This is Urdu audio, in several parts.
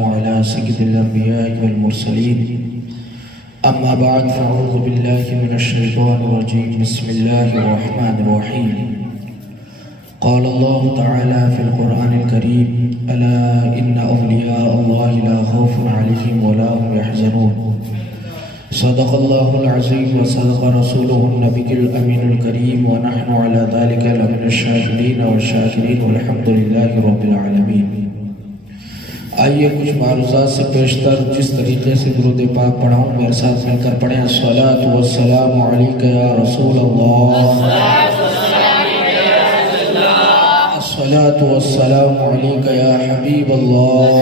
وعلى سيد الأنبياء والمرسلين أما بعد فأعوذ بالله من الشيطان الرجيم بسم الله الرحمن الرحيم قال الله تعالى في القرآن الكريم ألا إن أولياء الله لا خوف عليهم ولا هم يحزنون صدق الله العظيم وصدق رسوله النبي الأمين الكريم ونحن على ذلك لمن الشاهدين والشاكرين والحمد لله رب العالمين۔ آئیے کچھ معروضات سے پیشتر جس طریقے سے درود پاک پڑھاؤں میرے ساتھ مل کر پڑھیں۔ الصلاۃ والسلام علیک یا رسول اللہ، الصلاۃ والسلام علیک یا حبیب اللہ،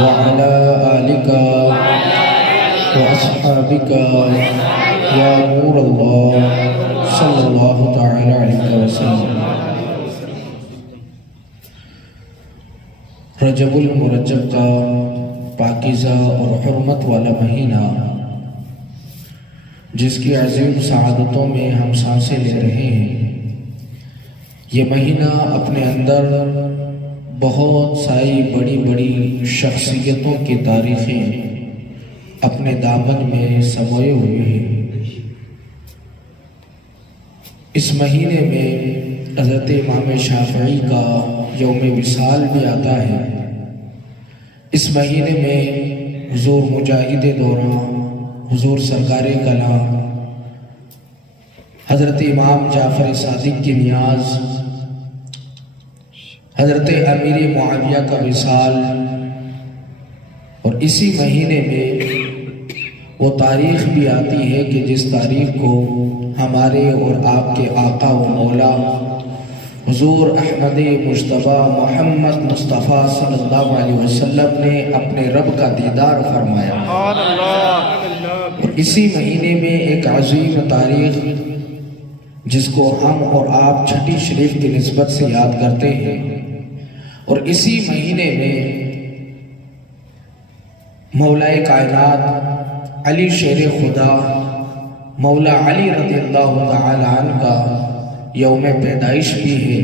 وعلی آلک واصحابک یا نور اللہ صلی اللہ تعالی علیہ وسلم۔ رجب المرجب کا پاکیزہ اور حرمت والا مہینہ جس کی عظیم سعادتوں میں ہم سانسیں لے رہے ہیں، یہ مہینہ اپنے اندر بہت ساری بڑی بڑی شخصیتوں کی تاریخیں اپنے دامن میں سموئے ہوئے ہیں۔ اس مہینے میں حضرت امام شافعی کا یوم وصال بھی آتا ہے۔ اس مہینے میں حضور مجاہد دوران، حضور سرکار کلام حضرت امام جعفر صادق کی نیاز، حضرت امیر معاویہ کا وصال، اور اسی مہینے میں وہ تاریخ بھی آتی ہے کہ جس تاریخ کو ہمارے اور آپ کے آقا و مولا حضور احمد مجتبیٰ محمد مصطفیٰ صلی اللہ علیہ وسلم نے اپنے رب کا دیدار فرمایا۔ اور اسی مہینے میں ایک عظیم تاریخ جس کو ہم اور آپ چھٹی شریف کی نسبت سے یاد کرتے ہیں، اور اسی مہینے میں مولا کائنات علی شیر خدا مولا علی رضی اللہ تعالی عنہ کا یوم پیدائش بھی ہے۔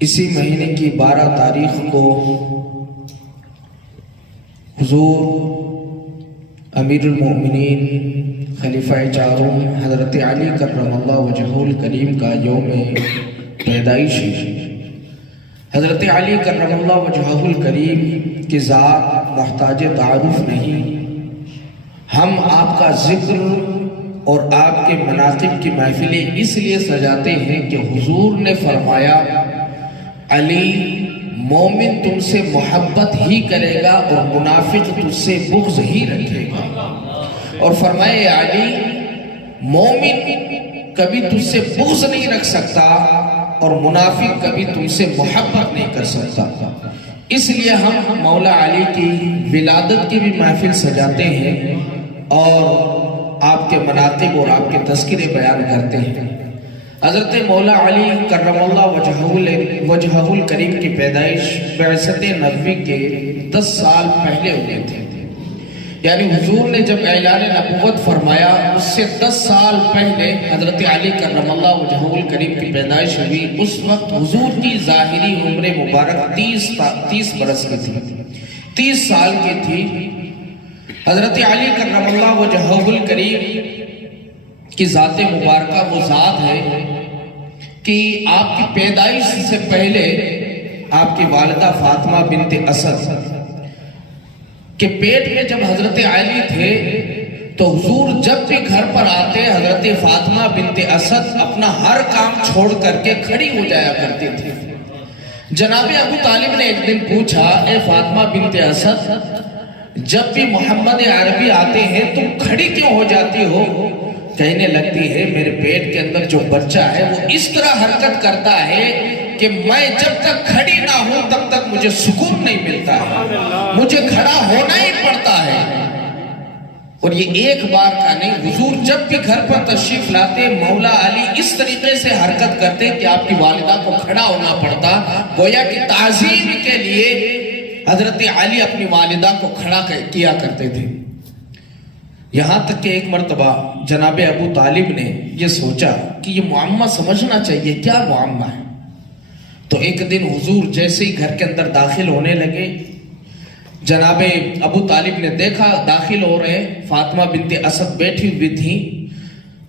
اسی مہینے کی 12 تاریخ کو حضور امیر المؤمنین خلیفہ چاروں حضرت علی کرم اللہ وجہہ الکریم کا یوم پیدائش ہے۔ حضرت علی کرم اللہ وجہہ الکریم کی ذات محتاج تعارف نہیں، ہم آپ کا ذکر اور آپ کے مناقب کی محفلیں اس لیے سجاتے ہیں کہ حضور نے فرمایا علی مومن تم سے محبت ہی کرے گا اور منافق تجھ سے بغض ہی رکھے گا، اور فرمایا علی مومن کبھی تجھ سے بغض نہیں رکھ سکتا اور منافق کبھی تم سے محبت نہیں کر سکتا۔ اس لیے ہم مولا علی کی ولادت کی بھی محفل سجاتے ہیں اور آپ کے مناقب اور آپ کے تذکرے بیان کرتے ہیں۔ حضرت مولا علی کرم اللہ وجہہ الکریم کی پیدائش بعثت نبوی کے 10 سال پہلے ہوئے تھے، یعنی حضور نے جب اعلان نبوت فرمایا اس سے 10 سال پہلے حضرت علی کرم اللہ وجہہ الکریم کی پیدائش ہوئی۔ اس وقت حضور کی ظاہری عمر مبارک 30 برس کی تھی، 30 سال کی تھی۔ حضرت علی کرم اللہ وجہہ الکریم کی ذات مبارکہ وہ ذات ہے کہ آپ کی پیدائش سے پہلے آپ کی والدہ فاطمہ بنت اسد کے پیٹ میں جب حضرت علی تھے تو حضور جب بھی گھر پر آتے حضرت فاطمہ بنت اسد اپنا ہر کام چھوڑ کر کے کھڑی ہو جایا کرتی تھی۔ جناب ابو طالب نے ایک دن پوچھا، اے فاطمہ بنت اسد جب بھی محمد عربی آتے ہیں تم کھڑی کیوں ہو جاتی ہو؟ کہنے لگتی ہے میرے پیٹ کے اندر جو بچہ ہے وہ اس طرح حرکت کرتا ہے کہ میں جب تک کھڑی نہ ہوں تب تک مجھے سکون نہیں ملتا ہے، مجھے کھڑا ہونا ہی پڑتا ہے۔ اور یہ ایک بار کا نہیں، حضور جب بھی گھر پر تشریف لاتے مولا علی اس طریقے سے حرکت کرتے کہ آپ کی والدہ کو کھڑا ہونا پڑتا، گویا کہ تعظیم کے لیے حضرت علی اپنی والدہ کو کھڑا کیا کرتے تھے۔ یہاں تک کہ ایک مرتبہ جناب ابو طالب نے یہ سوچا کہ یہ معمہ سمجھنا چاہیے، کیا معمہ ہے؟ تو ایک دن حضور جیسے ہی گھر کے اندر داخل ہونے لگے، جناب ابو طالب نے دیکھا داخل ہو رہے، فاطمہ بنت اسد بیٹھی ہوئی تھی،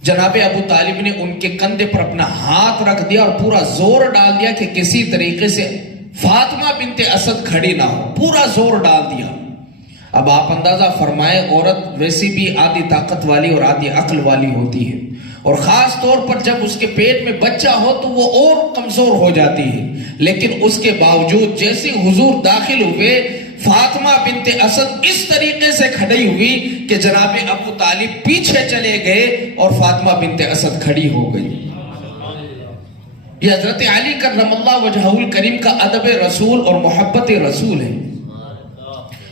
جناب ابو طالب نے ان کے کندھے پر اپنا ہاتھ رکھ دیا اور پورا زور ڈال دیا کہ کسی طریقے سے فاطمہ بنت اسد کھڑی نہ ہو، پورا زور ڈال دیا۔ اب آپ اندازہ فرمائے، عورت ویسی بھی آدھی طاقت والی اور آدھی عقل والی ہوتی ہے، اور خاص طور پر جب اس کے پیٹ میں بچہ ہو تو وہ اور کمزور ہو جاتی ہے، لیکن اس کے باوجود جیسے حضور داخل ہوئے، فاطمہ بنت اسد اس طریقے سے کھڑی ہوئی کہ جناب ابو طالب پیچھے چلے گئے اور فاطمہ بنت اسد کھڑی ہو گئی۔ یہ حضرت علی کرم اللہ وجہہ الکریم کا ادب رسول اور محبت رسول ہے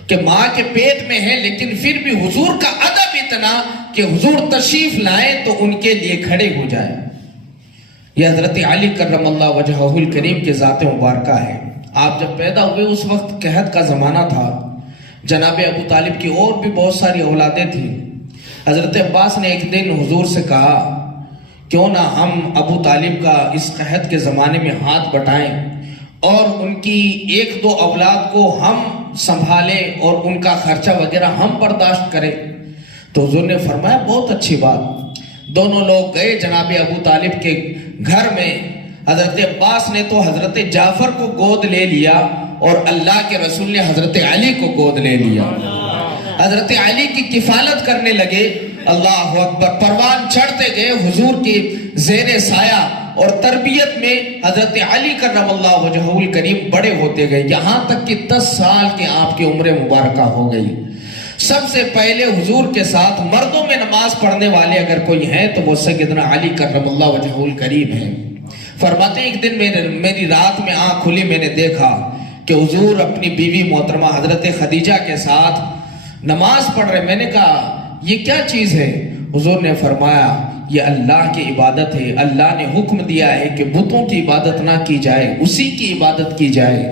کہ ماں کے پیٹ میں ہے، لیکن پھر بھی حضور کا ادب اتنا کہ حضور تشریف لائیں تو ان کے لیے کھڑے ہو جائیں۔ یہ حضرت علی کرم اللہ وجہہ الکریم کے ذات مبارکہ ہے۔ آپ جب پیدا ہوئے اس وقت قحط کا زمانہ تھا، جناب ابو طالب کی اور بھی بہت ساری اولادیں تھیں۔ حضرت عباس نے ایک دن حضور سے کہا کیوں نہ ہم ابو طالب کا اس قحط کے زمانے میں ہاتھ بٹائیں اور ان کی ایک دو اولاد کو ہم سنبھالیں اور ان کا خرچہ وغیرہ ہم برداشت کریں۔ تو حضور نے فرمایا بہت اچھی بات۔ دونوں لوگ گئے جناب ابو طالب کے گھر میں۔ حضرت عباس نے تو حضرت جعفر کو گود لے لیا اور اللہ کے رسول نے حضرت علی کو گود لے لیا۔ حضرت علی کی کفالت کرنے لگے، اللہ اکبر، پروان چڑھتے گئے حضور کی زیر سایہ اور تربیت میں حضرت علی کرم اللہ وجہہ الکریم بڑے ہوتے گئے، یہاں تک کہ 10 سال کے آپ کی عمر مبارکہ ہو گئی۔ سب سے پہلے حضور کے ساتھ مردوں میں نماز پڑھنے والے اگر کوئی ہیں تو وہ سیدنا علی کرم اللہ وجہہ الکریم ہیں۔ فرماتے ایک دن میری رات میں آنکھ کھلی، میں نے دیکھا کہ حضور اپنی بیوی محترمہ حضرت خدیجہ کے ساتھ نماز پڑھ رہے۔ میں نے کہا یہ کیا چیز ہے؟ حضور نے فرمایا یہ اللہ کی عبادت ہے، اللہ نے حکم دیا ہے کہ بتوں کی عبادت نہ کی جائے، اسی کی عبادت کی جائے،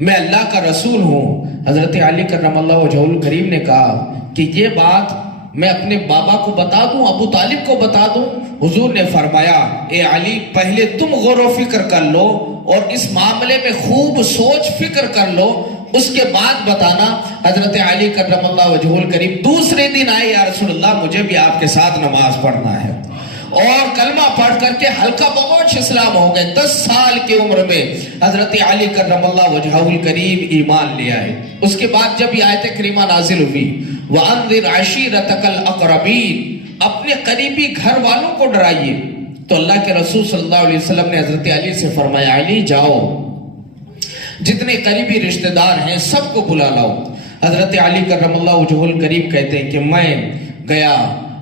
میں اللہ کا رسول ہوں۔ حضرت علی کرم اللہ وجہہ الکریم نے کہا کہ یہ بات میں اپنے بابا کو بتا دوں، ابو طالب کو بتا دوں؟ حضور نے فرمایا اے علی پہلے تم غور و فکر کر لو اور اس معاملے میں خوب سوچ فکر کر لو، اس کے بعد بتانا۔ حضرت علی کرم اللہ وجہہ الکریم دوسرے دن آئے، یا رسول اللہ مجھے بھی آپ کے ساتھ نماز پڑھنا ہے، اور کلمہ پڑھ کر کے ہلکا بہت اسلام ہو گئے۔ 10 سال کی عمر میں حضرت علی کرم اللہ وجہہ الکریم ایمان لے آئے۔ اس کے بعد جب یہ آیت کریمہ نازل ہوئی وَأَنذِرْ عَشِيرَتَكَ الْأَقْرَبِينَ، اپنے قریبی گھر والوں کو ڈرائیے، تو اللہ کے رسول صلی اللہ علیہ وسلم نے حضرت علی سے فرمایا علی جاؤ، جتنے قریبی رشتہ دار ہیں سب کو بلا لاؤ۔ حضرت علی کرم اللہ وجہہ الکریم کہتے ہیں کہ میں گیا،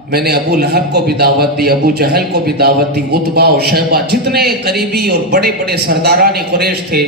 میں نے ابو لہب کو بھی دعوت دی، ابو جہل کو بھی دعوت دی، عتبہ اور شیبہ، جتنے قریبی اور بڑے بڑے سرداران قریش تھے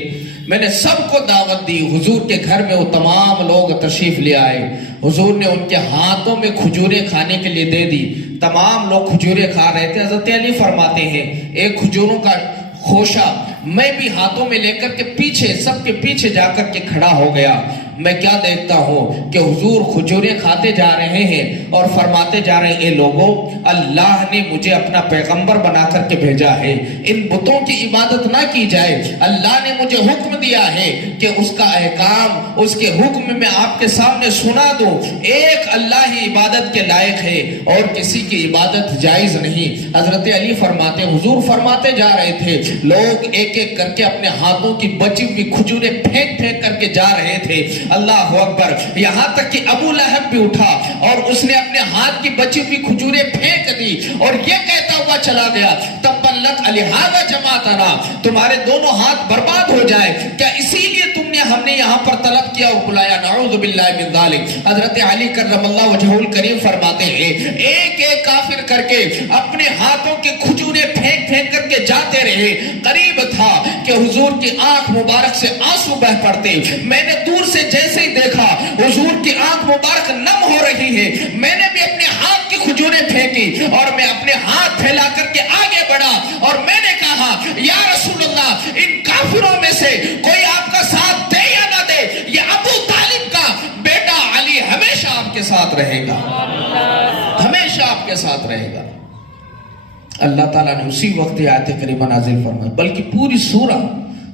میں نے سب کو دعوت دی۔ حضور کے گھر میں وہ تمام لوگ تشریف لے آئے، حضور نے ان کے ہاتھوں میں کھجوریں کھانے کے لیے دے دی، تمام لوگ کھجوریں کھا رہے تھے۔ حضرت علی فرماتے ہیں ایک کھجوروں کا خوشہ میں بھی ہاتھوں میں لے کر کے پیچھے سب کے پیچھے جا کر کے کھڑا ہو گیا۔ میں کیا دیکھتا ہوں کہ حضور کھجوریں کھاتے جا رہے ہیں اور فرماتے جا رہے ہیں اے لوگوں، اللہ نے مجھے اپنا پیغمبر بنا کر کے بھیجا ہے، ان بتوں کی عبادت نہ کی جائے، اللہ نے مجھے حکم دیا ہے کہ اس کا احکام، اس کے حکم میں آپ کے سامنے سنا دوں، ایک اللہ ہی عبادت کے لائق ہے اور کسی کی عبادت جائز نہیں۔ حضرت علی فرماتے ہیں حضور فرماتے جا رہے تھے، لوگ ایک ایک کر کے اپنے ہاتھوں کی بچی ہوئی کھجوریں پھینک پھینک کر کے جا رہے تھے، اللہ اکبر، یہاں تک کہ ابو لہب بھی اٹھا اور اس نے اپنے ہاتھ کی بچی ہوئی کھجوریں پھینک دی اور یہ کہتا ہوا چلا گیا تبًّ لک لہذا جمعتنا، تمہارے دونوں ہاتھ برباد ہو جائے، کیا اسی لیے تم نے ہم نے یہاں پر طلب کیا اور بلایا؟ نعوذ باللہ من ذالک۔ حضرت علی کرم اللہ وجہہ الکریم فرماتے ہیں ایک ایک کافر کر کے اپنے ہاتھوں کے کھجوریں پھینک پھینک کر کے جاتے رہے، قریب تھا کہ حضور کی آنکھ مبارک سے آنسو بہ پڑتے۔ میں نے دور سے جیسے ہی دیکھا حضور کی آنکھ مبارک نم ہو رہی ہے، میں نے بھی اپنے ہاتھ کی کھجوریں پھینکی اور میں اپنے ہاتھ پھیلا کر کے آگے بڑھا اور میں نے کہا یا رسول اللہ ان کافروں میں سے کوئی آپ کا ساتھ دے یا نہ دے، یہ ابو طالب کا بیٹا علی ہمیشہ آپ کے ساتھ رہے گا، ہمیشہ آپ کے ساتھ رہے گا۔ اللہ تعالیٰ نے اسی وقت آیت کریمہ نازل فرمائی، بلکہ پوری سورہ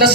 10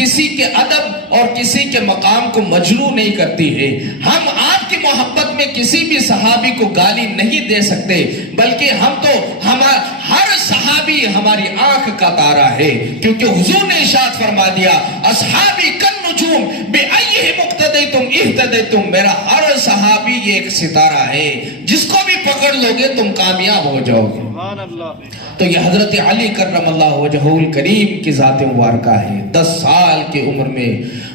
کسی کے ادب اور کسی کے مقام کو مجروح نہیں کرتی ہے۔ ہم آپ کی محبت میں کسی بھی صحابی کو گالی نہیں دے سکتے، بلکہ ہم تو ہر صحابی ہماری آنکھ کا تارا ہے، کیونکہ حضور نے ارشاد فرما دیا اصحابی کالنجوم بأیہم اقتدیتم اہتدیتم، میرا ہر صحابی یہ ایک ستارہ ہے، جس کو بھی پکڑ لوگے تم کامیاب ہو جاؤ گے۔ تو یہ حضرت علی کرم اللہ وجہہ الکریم کی ذات مبارکہ ہے۔ 10 سال کی عمر میں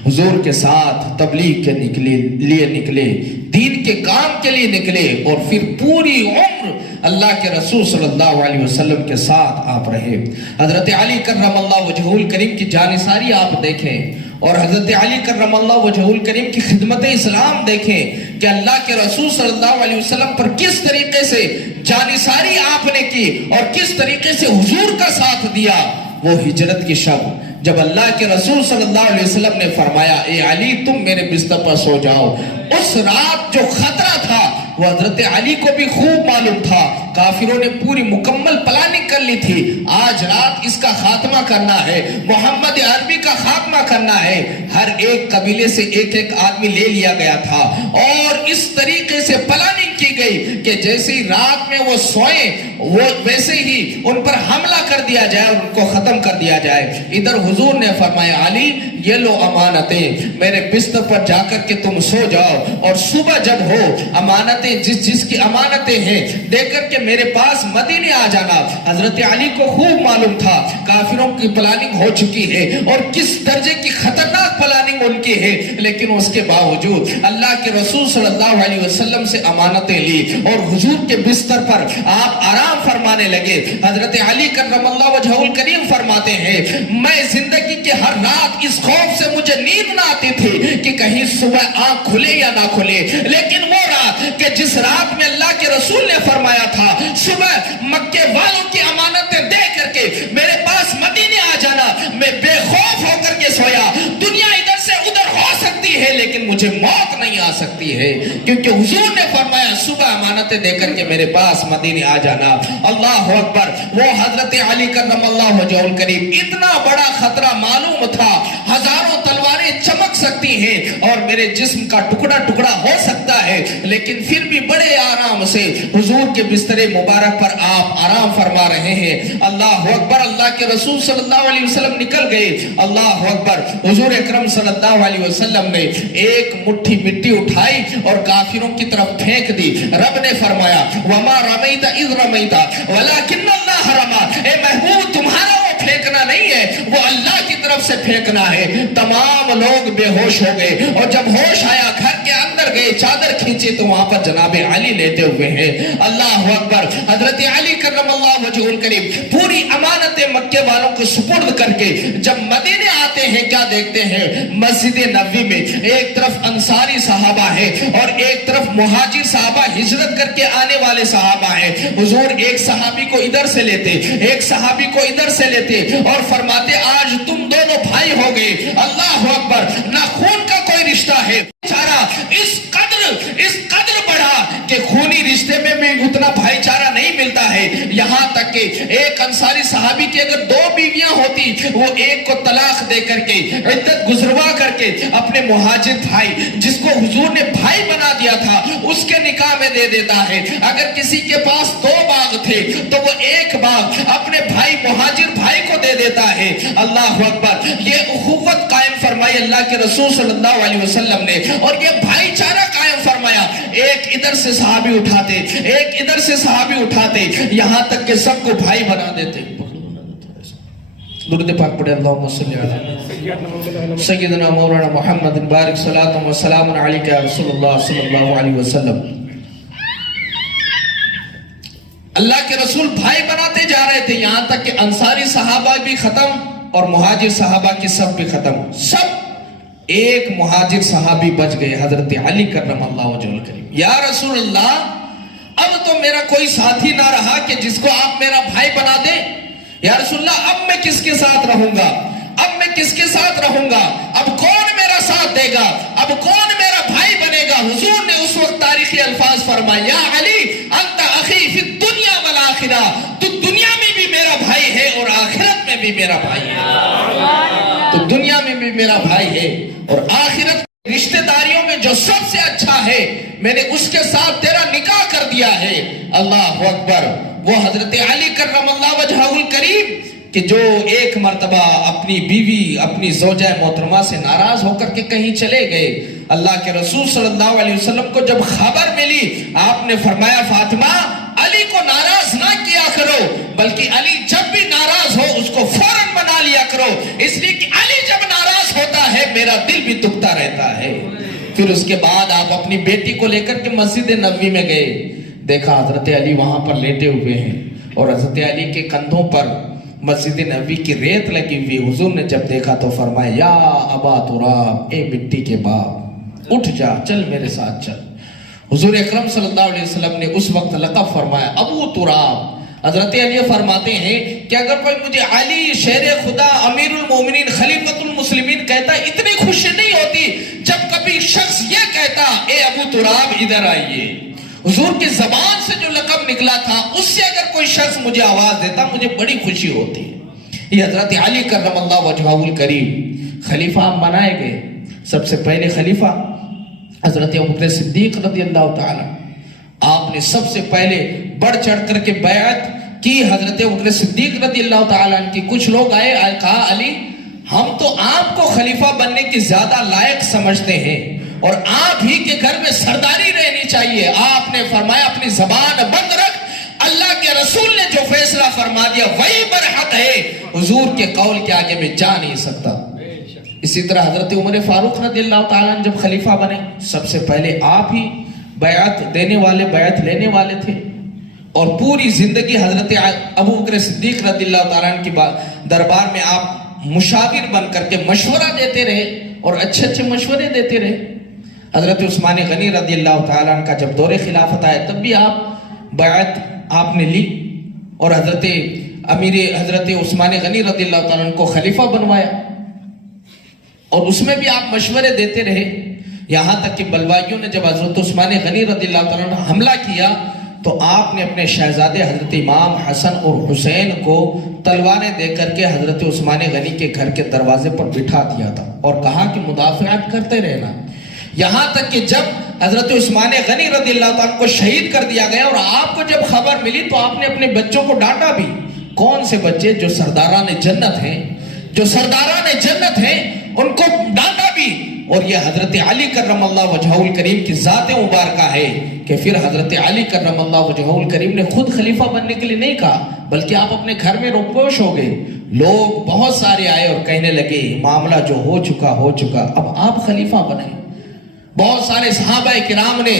حضور کے ساتھ تبلیغ کے لیے نکلے، دین کے کام کے لیے نکلے، اور پھر پوری عمر اللہ کے رسول صلی اللہ علیہ وسلم کے ساتھ آپ رہے۔ حضرت علی کرم اللہ وجہہ الکریم کی جانثاری آپ دیکھیں، اور حضرت علی کرم اللہ وجہہ الکریم کی خدمت اسلام دیکھیں کہ اللہ کے رسول صلی اللہ علیہ وسلم پر کس طریقے سے جانثاری آپ نے کی اور کس طریقے سے حضور کا ساتھ دیا۔ وہ ہجرت کی شب جب اللہ کے رسول صلی اللہ علیہ وسلم نے فرمایا اے علی تم میرے بستر پر سو جاؤ، اس رات جو خطرہ تھا وہ حضرت علی کو بھی خوب معلوم تھا۔ کافروں نے پوری مکمل پلاننگ کر لی تھی، آج رات اس کا خاتمہ کرنا ہے، محمد عربی کا خاتمہ کرنا ہے۔ ہر ایک قبیلے سے ایک ایک آدمی لے لیا گیا تھا، اور اس طریقے سے پلاننگ کی گئی کہ جیسے ہی رات میں وہ سوئیں وہ ویسے ہی ان پر حملہ کر دیا جائے اور ان کو ختم کر دیا جائے۔ ادھر حضور نے فرمایا علی یہ لو امانتیں، میرے بستر پر جا کر کے تم سو جاؤ، اور صبح جب ہو امانتیں جس کی امانتیں ہیں دے کر کے میرے پاس مدینے آ جانا۔ حضرت علی کو خوب معلوم تھا کافروں کی پلاننگ ہو چکی ہے اور کس درجے کی خطرناک پلاننگ ان کی ہے، لیکن اس کے باوجود اللہ کے رسول صلی اللہ علیہ وسلم سے امانتیں لی اور حضور کے بستر پر آپ آرام فرمانے لگے۔ حضرت علی کرم اللہ وجہہ الکریم فرماتے ہیں میں زندگی کے ہر رات اس خوف سے مجھے نیند نہ آتی تھی کہ کہیں صبح آنکھ کھلے یا نہ کھلے، لیکن وہ رات کہ جس رات میں اللہ کے رسول نے فرمایا تھا صبح مکے والوں کی امانتیں دے کر کے میرے پاس مدینے آ جانا، میں بے خوف ہو کر کے سویا۔ دنیا ادھر سے ادھر ہو سکتی ہے لیکن مجھے موت نہیں آ سکتی ہے، کیونکہ حضور نے فرمایا صبح امانتیں دے کر کے میرے پاس مدینے آ جانا۔ اللہ اکبر۔ وہ حضرت علی کرم اللہ وجہہ الکریم، اتنا بڑا خطرہ معلوم تھا، ہزاروں تلواریں چمک سکتی ہیں اور میرے جسم کا ٹکڑا ٹکڑا ہو سکتا ہے، لیکن پھر بھی بڑے آرام سے حضور کے بستر مبارک پر آپ آرام فرما رہے ہیں۔ اللہ اکبر۔ اللہ کے رسول صلی اللہ علیہ وسلم نکل گئے۔ اللہ اکبر۔ حضور اکرم صلی اللہ علیہ وسلم نے ایک مٹھی مٹی اٹھائی اور کافروں کی طرف پھینک دی۔ رب نے فرمایا وما رمیت اذ رمیت ولکن اللہ رما، اے محبوب تمہارا وہ پھینکنا نہیں ہے، وہ اللہ کی طرف سے پھینکنا ہے۔ تمام لوگ بے ہوش ہو گئے، اور جب ہوش آیا گھر کے اندر گئے، چادر کھینچی تو وہاں پر جناب علی لیتے ہوئے ہیں۔ اللہ اکبر۔ حضرت علی کرم اللہ وجہہ الکریم پوری امانتیں مکے والوں کو سپرد کر کے جب مدینے آتے ہیں کیا دیکھتے ہیں؟ مسجد نبوی میں ایک طرف انصاری صحابہ ہے اور ایک طرف مہاجر صحابہ، ہجرت کر کے آنے والے صحابہ ہیں۔ حضور ایک صحابی کو ادھر سے لیتے، ایک صحابی کو ادھر سے لیتے اور فرماتے آج تم دونوں بھائی ہو گئے۔ اللہ اکبر۔ نہ خون کا کوئی رشتہ ہے، اس قدر بڑھا کہ خونی رشتے میں بھی اتنا بھائی چارہ نہیں ملتا ہے، یہاں تک کہ ایک انصاری صحابی کی اگر 2 بیویاں ہوتی وہ ایک کو طلاق دے کر کے عدت گزروا کر کے اپنے مہاجر بھائی جس کو حضور نے بھائی بنا دیا تھا اس کے نکاح میں دے دیتا ہے۔ اگر کسی کے پاس 2 باغ تھے تو وہ ایک باغ اپنے بھائی مہاجر بھائی کو دے دیتا ہے۔ اللہ اکبر۔ یہ اخوت قائم فرمائی اللہ کے رسول صلی اللہ علیہ وسلم نے، اور یہ بھائی چارہ قائم فرمایا۔ ایک ادھر سے صحابی اٹھاتے، ایک ادھر سے صحابی اٹھاتے، یہاں تک کہ سب کو بھائی بنا دیتے۔ درود پاک پڑھے اللہم صلی علی سیدنا مولانا محمد بارک صلاۃ و سلام علیک یا رسول اللہ صلی اللہ علیہ وسلم۔ اللہ کے رسول بھائی بناتے جا رہے تھے، یہاں تک کہ انصاری صحابہ بھی ختم اور مہاجر صحابہ کی سب بھی ختم۔ سب ایک مہاجر صحابی بچ گئے، حضرت علی کرم اللہ وجہہ الکریم۔ یا رسول اللہ اب تو میرا کوئی ساتھی نہ رہا کہ جس کو آپ میرا بھائی بنا دیں۔ یا رسول اللہ اب میں کس کے ساتھ رہوں گا؟ اب میں کس کے ساتھ رہوں گا؟ اب کون میرا ساتھ دے گا؟ اب کون میرا بھائی بنے گا؟ حضور نے اس وقت تاریخی الفاظ فرمایا یا علی انت اخی فی الدنیا والآخرہ، تو دنیا میں بھی میرا بھائی ہے اور آخرت میں بھی میرا بھائی ہے۔ تو دنیا میں بھی میرا بھائی ہے، اور آخرت رشتہ داریوں میں جو سب سے اچھا ہے میں نے اس کے ساتھ تیرا نکاح کر دیا ہے۔ اللہ اکبر۔ وہ حضرت علی کرم اللہ وجہہ الکریم کہ جو ایک مرتبہ اپنی بیوی اپنی زوجہ محترمہ سے ناراض ہو کر کے کہیں چلے گئے، اللہ کے رسول صلی اللہ علیہ وسلم کو جب خبر ملی آپ نے فرمایا فاطمہ علی کو ناراض نہ کیا کرو، بلکہ علی جب بھی ناراض ہو اس کو فوراً منا لیا کرو، اس لیے کہ علی جب ناراض ہوتا ہے میرا دل بھی دکھتا رہتا ہے۔ پھر اس کے بعد آپ اپنی بیٹی کو لے کر کے مسجد نبوی میں گئے، دیکھا حضرت علی وہاں پر لیٹے ہوئے ہیں اور حضرت علی کے کندھوں پر مسجد نبوی کی ریت لگی ہوئی۔ حضور نے جب دیکھا تو فرمایا یا ابا تراب، اے مٹی کے باپ اٹھ جا، چل میرے ساتھ چل۔ حضور اکرم صلی اللہ علیہ وسلم نے اس وقت لقب فرمایا ابو تراب۔ حضرت علی فرماتے ہیں کہ اگر کوئی مجھے علی شیر خدا امیر المومنین خلیفۃ المسلمین کہتا اتنی خوشی نہیں ہوتی جب کبھی شخص یہ کہتا اے ابو تراب ادھر آئیے۔ حضور کی زبان سے جو لقب نکلا تھا اس سے اگر کوئی شخص مجھے آواز دیتا مجھے بڑی خوشی ہوتی۔ یہ حضرت علی کرم اللہ وجہہ الکریم خلیفہ بنائے گئے۔ سب سے پہلے خلیفہ حضرت ابوبکر صدیق رضی اللہ تعالی، آپ نے سب سے پہلے بڑھ چڑھ کر کے بیعت کی حضرت ابوبکر صدیق رضی اللہ تعالیٰ عنہ کی۔ کچھ لوگ آئے کہا علی ہم تو آپ کو خلیفہ بننے کی زیادہ لائق سمجھتے ہیں اور آپ ہی کے گھر میں سرداری رہنی چاہیے۔ آپ نے فرمایا اپنی زبان بند رکھ، اللہ کے رسول نے جو فیصلہ فرما دیا وہی برحق ہے، حضور کے قول کے آگے میں جا نہیں سکتا۔ اسی طرح حضرت عمر فاروق رضی اللہ تعالیٰ جب خلیفہ بنے سب سے پہلے آپ ہی بیعت دینے والے بیعت لینے والے تھے، اور پوری زندگی حضرت ابوبکر صدیق رضی اللہ تعالیٰ عنہ کی دربار میں آپ مشاور بن کر کے مشورہ دیتے رہے اور اچھے اچھے مشورے دیتے رہے۔ حضرت عثمان غنی رضی اللہ تعالیٰ عنہ کا جب دور خلافت آیا تب بھی آپ بیعت آپ نے لی اور حضرت عثمان غنی رضی اللہ تعالیٰ عنہ کو خلیفہ بنوایا، اور اس میں بھی آپ مشورے دیتے رہے، یہاں تک کہ بلوائیوں نے جب حضرت عثمان غنی رضی اللہ تعالیٰ عنہ حملہ کیا تو آپ نے اپنے شہزادے حضرت امام حسن اور حسین کو تلواریں دے کر کے حضرت عثمان غنی کے گھر کے دروازے پر بٹھا دیا تھا اور کہا کہ مدافعت کرتے رہنا۔ یہاں تک کہ جب حضرت عثمان غنی رضی اللہ تعالیٰ کو شہید کر دیا گیا اور آپ کو جب خبر ملی تو آپ نے اپنے بچوں کو ڈانٹا بھی۔ کون سے بچے؟ جو سرداران جنت ہیں، جو سرداران جنت ہیں ان کو ڈانٹا بھی۔ اور یہ حضرت علی کرم اللہ وجہہ الکریم کی ذات مبارکہ ہے کہ پھر حضرت علی کرم اللہ وجہہ الکریم نے خود خلیفہ بننے کے لیے نہیں کہا بلکہ آپ اپنے گھر میں روپوش ہو گئے۔ لوگ بہت سارے آئے اور کہنے لگے معاملہ جو ہو چکا اب آپ خلیفہ بنیں۔ بہت سارے صحابہ کرام نے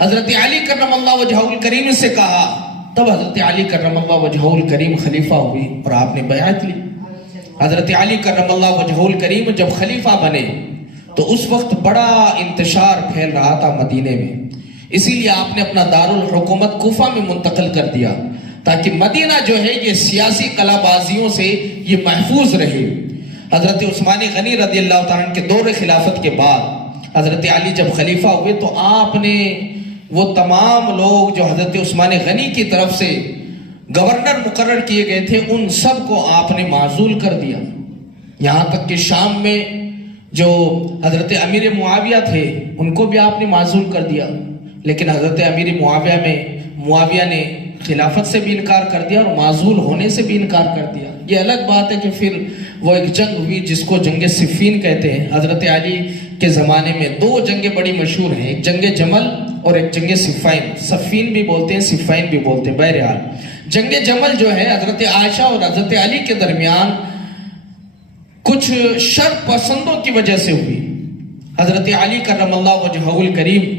حضرت علی کرم اللہ وجہہ الکریم سے کہا، تب حضرت علی کرم اللہ وجہہ الکریم خلیفہ ہوئی اور آپ نے بیعت لی۔ حضرت علی کرم اللہ وجہہ الکریم جب خلیفہ بنے تو اس وقت بڑا انتشار پھیل رہا تھا مدینے میں، اسی لیے آپ نے اپنا دارالحکومت کوفہ میں منتقل کر دیا تاکہ مدینہ جو ہے یہ سیاسی قلہ بازیوں سے یہ محفوظ رہے۔ حضرت عثمان غنی رضی اللہ تعالیٰ عنہ کے دور خلافت کے بعد حضرت علی جب خلیفہ ہوئے تو آپ نے وہ تمام لوگ جو حضرت عثمان غنی کی طرف سے گورنر مقرر کیے گئے تھے ان سب کو آپ نے معزول کر دیا، یہاں تک کہ شام میں جو حضرت امیر معاویہ تھے ان کو بھی آپ نے معزول کر دیا، لیکن حضرت امیر معاویہ نے خلافت سے بھی انکار کر دیا اور معزول ہونے سے بھی انکار کر دیا۔ یہ الگ بات ہے کہ پھر وہ ایک جنگ ہوئی جس کو جنگ صفین کہتے ہیں۔ حضرت علی کے زمانے میں دو جنگیں بڑی مشہور ہیں، ایک جنگ جمل اور ایک جنگ صفین، صفین بھی بولتے ہیں صفین بھی بولتے ہیں۔ بہرحال جنگ جمل جو ہے حضرت عائشہ اور حضرت علی کے درمیان کچھ شر پسندوں کی وجہ سے ہوئی۔ حضرت علی کرم اللہ وجہہ الکریم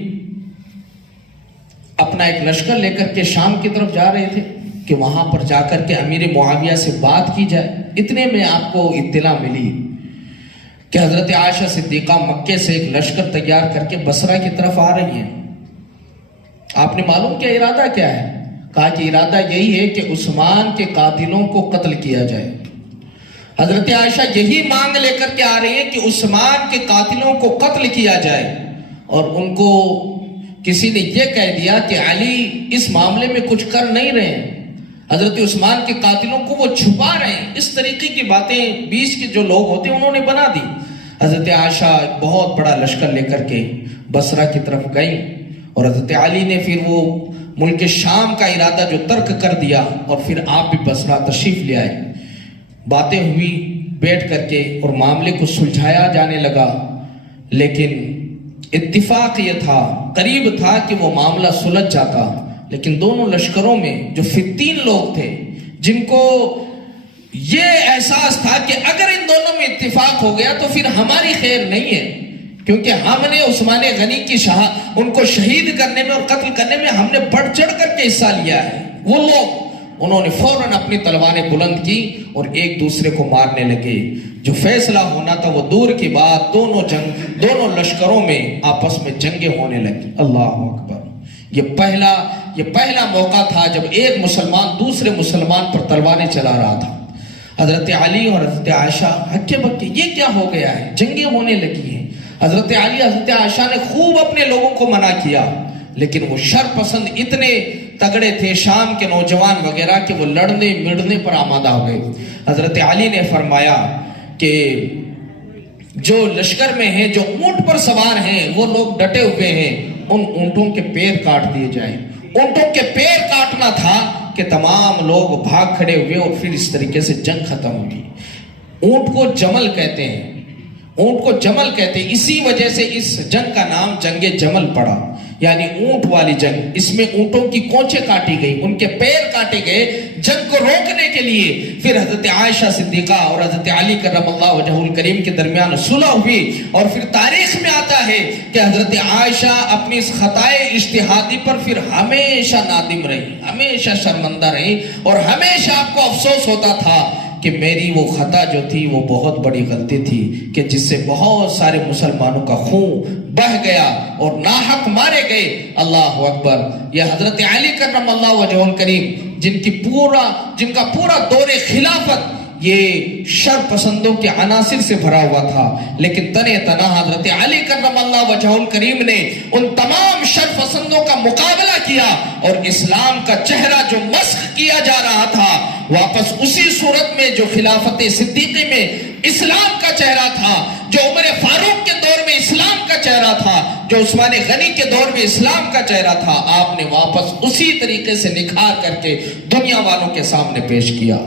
اپنا ایک لشکر لے کر کے شام کی طرف جا رہے تھے کہ وہاں پر جا کر کے امیر معاویہ سے بات کی جائے۔ اتنے میں آپ کو اطلاع ملی کہ حضرت عائشہ صدیقہ مکے سے ایک لشکر تیار کر کے بصرہ کی طرف آ رہی ہیں۔ آپ نے معلوم کیا ارادہ کیا ہے؟ کہا کہ ارادہ یہی ہے کہ عثمان کے قاتلوں کو قتل کیا جائے۔ حضرت عائشہ یہی مانگ لے کر کے آ رہی ہے کہ عثمان کے قاتلوں کو قتل کیا جائے، اور ان کو کسی نے یہ کہہ دیا کہ علی اس معاملے میں کچھ کر نہیں رہے ہیں، حضرت عثمان کے قاتلوں کو وہ چھپا رہے ہیں۔ اس طریقے کی باتیں بیچ کے جو لوگ ہوتے ہیں انہوں نے بنا دی۔ حضرت عائشہ ایک بہت بڑا لشکر لے کر کے بصرہ کی طرف گئی اور حضرت علی نے پھر وہ ملک شام کا ارادہ جو ترک کر دیا اور پھر آپ بھی بصرہ تشریف لے آئے. باتیں ہوئی بیٹھ کر کے اور معاملے کو سلجھایا جانے لگا، لیکن اتفاق یہ تھا، قریب تھا کہ وہ معاملہ سلجھ جاتا، لیکن دونوں لشکروں میں جو فتین لوگ تھے جن کو یہ احساس تھا کہ اگر ان دونوں میں اتفاق ہو گیا تو پھر ہماری خیر نہیں ہے، کیونکہ ہم نے عثمان غنی کی ان کو شہید کرنے میں اور قتل کرنے میں ہم نے بڑھ چڑھ کر کے حصہ لیا ہے. وہ لوگ انہوں نے فوراً اپنی تلواریں بلند کی اور ایک دوسرے کو مارنے لگے. جو فیصلہ ہونا تھا وہ دور کی بات، دونوں لشکروں میں آپس میں جنگیں ہونے لگی. اللہ اکبر. یہ پہلا موقع تھا جب ایک مسلمان دوسرے مسلمان پر تلواریں چلا رہا تھا. حضرت علی اور حضرت عائشہ ہکے بکے، یہ کیا ہو گیا ہے، جنگیں ہونے لگی ہیں. حضرت علی حضرت عائشہ نے خوب اپنے لوگوں کو منع کیا، لیکن وہ شر پسند اتنے تگڑے تھے شام کے نوجوان وغیرہ کہ وہ لڑنے مڑنے پر آمادہ ہو گئے. حضرت علی نے فرمایا کہ جو لشکر میں ہیں، جو اونٹ پر سوار ہیں، وہ لوگ ڈٹے ہوئے ہیں، ان اونٹوں کے پیر کاٹ دیے جائیں. اونٹوں کے پیر کاٹنا تھا کہ تمام لوگ بھاگ کھڑے ہوئے اور پھر اس طریقے سے جنگ ختم ہوگی. اونٹ کو جمل کہتے ہیں، اونٹ کو جمل کہتے ہیں، اسی وجہ سے اس جنگ کا نام جنگ جمل پڑا، یعنی اونٹ والی جنگ. اس میں اونٹوں کی کونچیں کاٹی گئی، ان کے پیر کاٹے گئے جنگ کو روکنے کے لیے. پھر حضرت عائشہ صدیقہ اور حضرت علی کرم اللہ وجہہ الکریم کے درمیان صلح ہوئی، اور پھر تاریخ میں آتا ہے کہ حضرت عائشہ اپنی اس خطائے اجتہادی پر پھر ہمیشہ نادم رہی، ہمیشہ شرمندہ رہی، اور ہمیشہ آپ کو افسوس ہوتا تھا کہ میری وہ خطا جو تھی وہ بہت بڑی غلطی تھی کہ جس سے بہت سارے مسلمانوں کا خون بہ گیا اور ناحق مارے گئے. اللہ اکبر. یہ حضرت علی کرم اللہ وجہہ الکریم جن کا پورا دور خلافت یہ شر پسندوں کے عناصر سے بھرا ہوا تھا، لیکن تنہ تنہا حضرت علی کرم اللہ وجہہ الکریم نے ان تمام شر پسندوں کا مقابلہ کیا، اور اسلام کا چہرہ جو مسخ کیا جا رہا تھا واپس اسی صورت میں جو خلافت صدیقی میں اسلام کا چہرہ تھا، جو عمر فاروق کے دور میں اسلام کا چہرہ تھا، جو عثمان غنی کے دور میں اسلام کا چہرہ تھا، آپ نے واپس اسی طریقے سے نکھار کر کے دنیا والوں کے سامنے پیش کیا.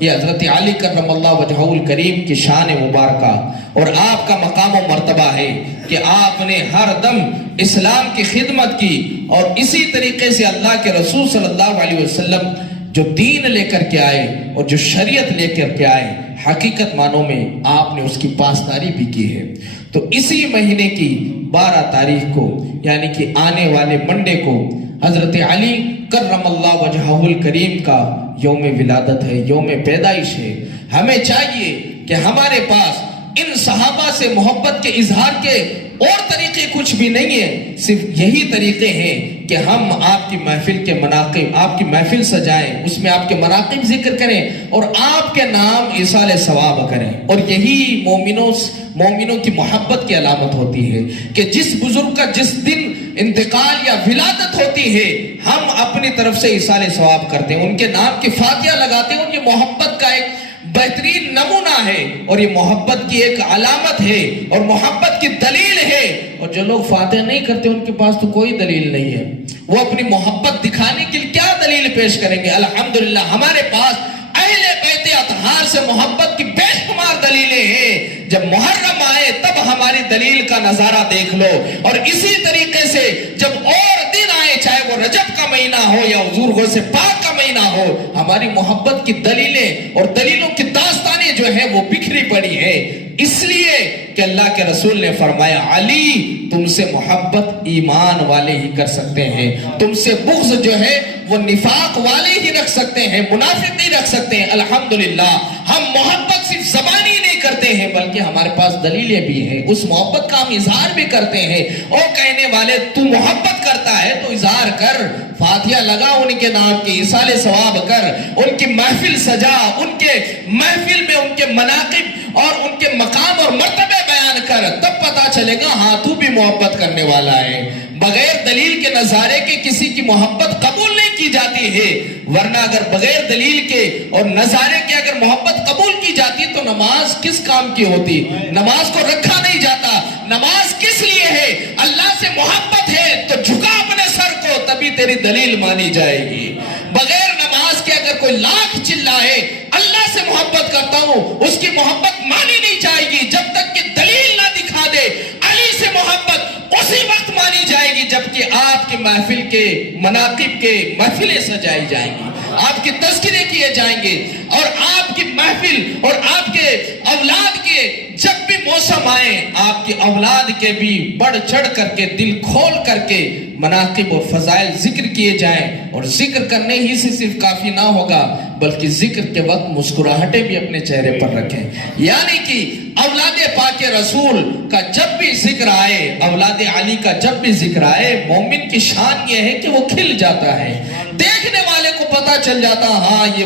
یہ حضرت علی کرم اللہ وجہہ الکریم کی شان مبارکہ اور آپ کا مقام و مرتبہ ہے کہ آپ نے ہر دم اسلام کی خدمت کی، اور اسی طریقے سے اللہ کے رسول صلی اللہ علیہ وسلم جو دین لے کر کے آئے اور جو شریعت لے کر کے آئے، حقیقت معنوں میں آپ نے اس کی پاسداری بھی کی ہے. تو اسی مہینے کی 12 تاریخ کو، یعنی کہ آنے والے منڈے کو، حضرت علی کرم اللہ وجہہ الکریم کا یوم ولادت ہے، یوم پیدائش ہے. ہمیں چاہیے کہ ہمارے پاس ان صحابہ سے محبت کے اظہار کے اور طریقے کچھ بھی نہیں ہیں، صرف یہی طریقے ہیں کہ ہم آپ کی محفل کے مناقب، آپ کی محفل سجائیں، اس میں آپ کے مناقب ذکر کریں اور آپ کے نام ایصال ثواب کریں. اور یہی مومنوں کی محبت کی علامت ہوتی ہے کہ جس بزرگ کا جس دن انتقال یا ولادت ہوتی ہے ہم اپنی طرف سے ایصال ثواب کرتے ہیں، ان کے نام کی فاتحہ لگاتے ہیں. اور یہ محبت کا ایک بہترین نمونہ ہے، اور یہ محبت کی ایک علامت ہے اور محبت کی دلیل ہے. اور جو لوگ فاتحہ نہیں کرتے ان کے پاس تو کوئی دلیل نہیں ہے، وہ اپنی محبت دکھانے کے لیے کیا دلیل پیش کریں گے؟ الحمدللہ ہمارے پاس اہل بیت اطہار سے محبت کی بے شمار دلیلیں ہیں. جب محرم آئے تب ہماری دلیل کا نظارہ دیکھ لو، اور اسی طریقے سے جب اور دن آئے، چاہے وہ رجب کا مہینہ ہو یا حضور غوث پاک کا مہینہ ہو، ہماری محبت کی دلیلیں اور دلیلوں کی داستانیں جو ہیں وہ بکھری پڑی ہیں. اس لیے کہ اللہ کے رسول نے فرمایا علی تم سے محبت ایمان والے ہی کر سکتے ہیں، تم سے بغض جو ہے وہ نفاق والے ہی رکھ سکتے ہیں، منافق نہیں رکھ سکتے ہیں. الحمدللہ ہم محبت صرف زبانی نہیں کرتے ہیں بلکہ ہمارے پاس دلیلیں بھی ہیں، اس محبت کا ہم اظہار بھی کرتے ہیں. اور کہنے والے تو محبت کرتا ہے تو اظہار کر، فاتحہ لگا ان کے نام کی، ایصال ثواب کر، ان کی محفل سجا، ان کے محفل میں ان کے مناقب اور ان کے مقام اور مرتبے بیان کر، تب پتا چلے گا ہاں تو بھی محبت کرنے والا ہے. بغیر دلیل کے نظارے کے کسی کی محبت قبول نہیں کی کی جاتی ہے، ورنہ اگر بغیر دلیل کے اور نظارے کے اگر محبت قبول کی جاتی تو نماز کس کام کی ہوتی؟ نماز کو رکھا نہیں جاتا۔ نماز کس لیے ہے؟ اللہ سے محبت ہے تو جھکا اپنے سر کو، تبھی تیری دلیل مانی جائے گی۔ بغیر نماز کے اگر کوئی لاکھ چلائے اللہ سے محبت کرتا ہوں، اس کی محبت مانی نہیں جائے گی جب تک کہ دلیل نہ دکھا دے۔ علی سے محبت اسی وقت مانی جائے گی جبکہ آپ کی محفل کے مناقب کے محفلیں سجائی جائیں گی، آپ کے تذکرے کیے جائیں گے، اور آپ کی محفل اور آپ کے اولاد کے جب بھی موسم آئے آپ کی اولاد کے بھی بڑھ چڑھ کر کے دل کھول کر کے مناقب اور فضائل ذکر کیے جائیں۔ اور ذکر کرنے ہی سے صرف کافی نہ ہوگا بلکہ ذکر کے وقت مسکراہٹیں بھی اپنے چہرے پر رکھیں، یعنی کہ اولاد پاک رسول کا جب بھی ذکر آئے، اولاد علی کا جب بھی ذکر آئے، مومن کی شان یہ ہے کہ وہ کھل جاتا ہے، دیکھنے والے کو پتا چل جاتا ہاں یہ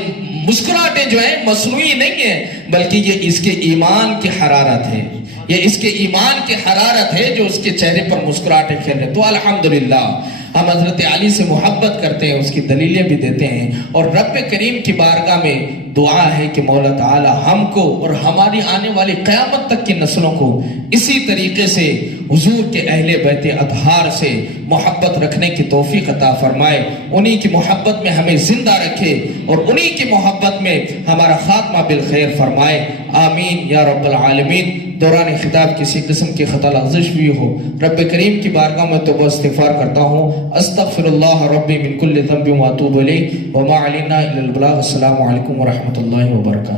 مسکراہٹیں جو ہیں مصنوعی نہیں ہیں بلکہ یہ اس کے ایمان کی حرارت ہے، یہ اس کے ایمان کی حرارت ہے جو اس کے چہرے پر مسکراہٹیں کھیل رہے۔ تو الحمدللہ ہم حضرت علی سے محبت کرتے ہیں، اس کی دلیلیں بھی دیتے ہیں، اور رب کریم کی بارگاہ میں دعا ہے کہ مولا تعالی ہم کو اور ہماری آنے والی قیامت تک کی نسلوں کو اسی طریقے سے حضور کے اہل بیت اطہار سے محبت رکھنے کی توفیق عطا فرمائے، انہی کی محبت میں ہمیں زندہ رکھے اور انہی کی محبت میں ہمارا خاتمہ بالخیر فرمائے، آمین یا رب العالمین۔ دوران خطاب کسی قسم کی خطا لغزش بھی ہو رب کریم کی بارگاہ میں توبہ استغفار کرتا ہوں، استغفر اللہ ربی من کل ذنب واتوب الیہ، وما علینا الا البلاغ۔ السلام علیکم ورحمۃ اللہ وبرکاتہ۔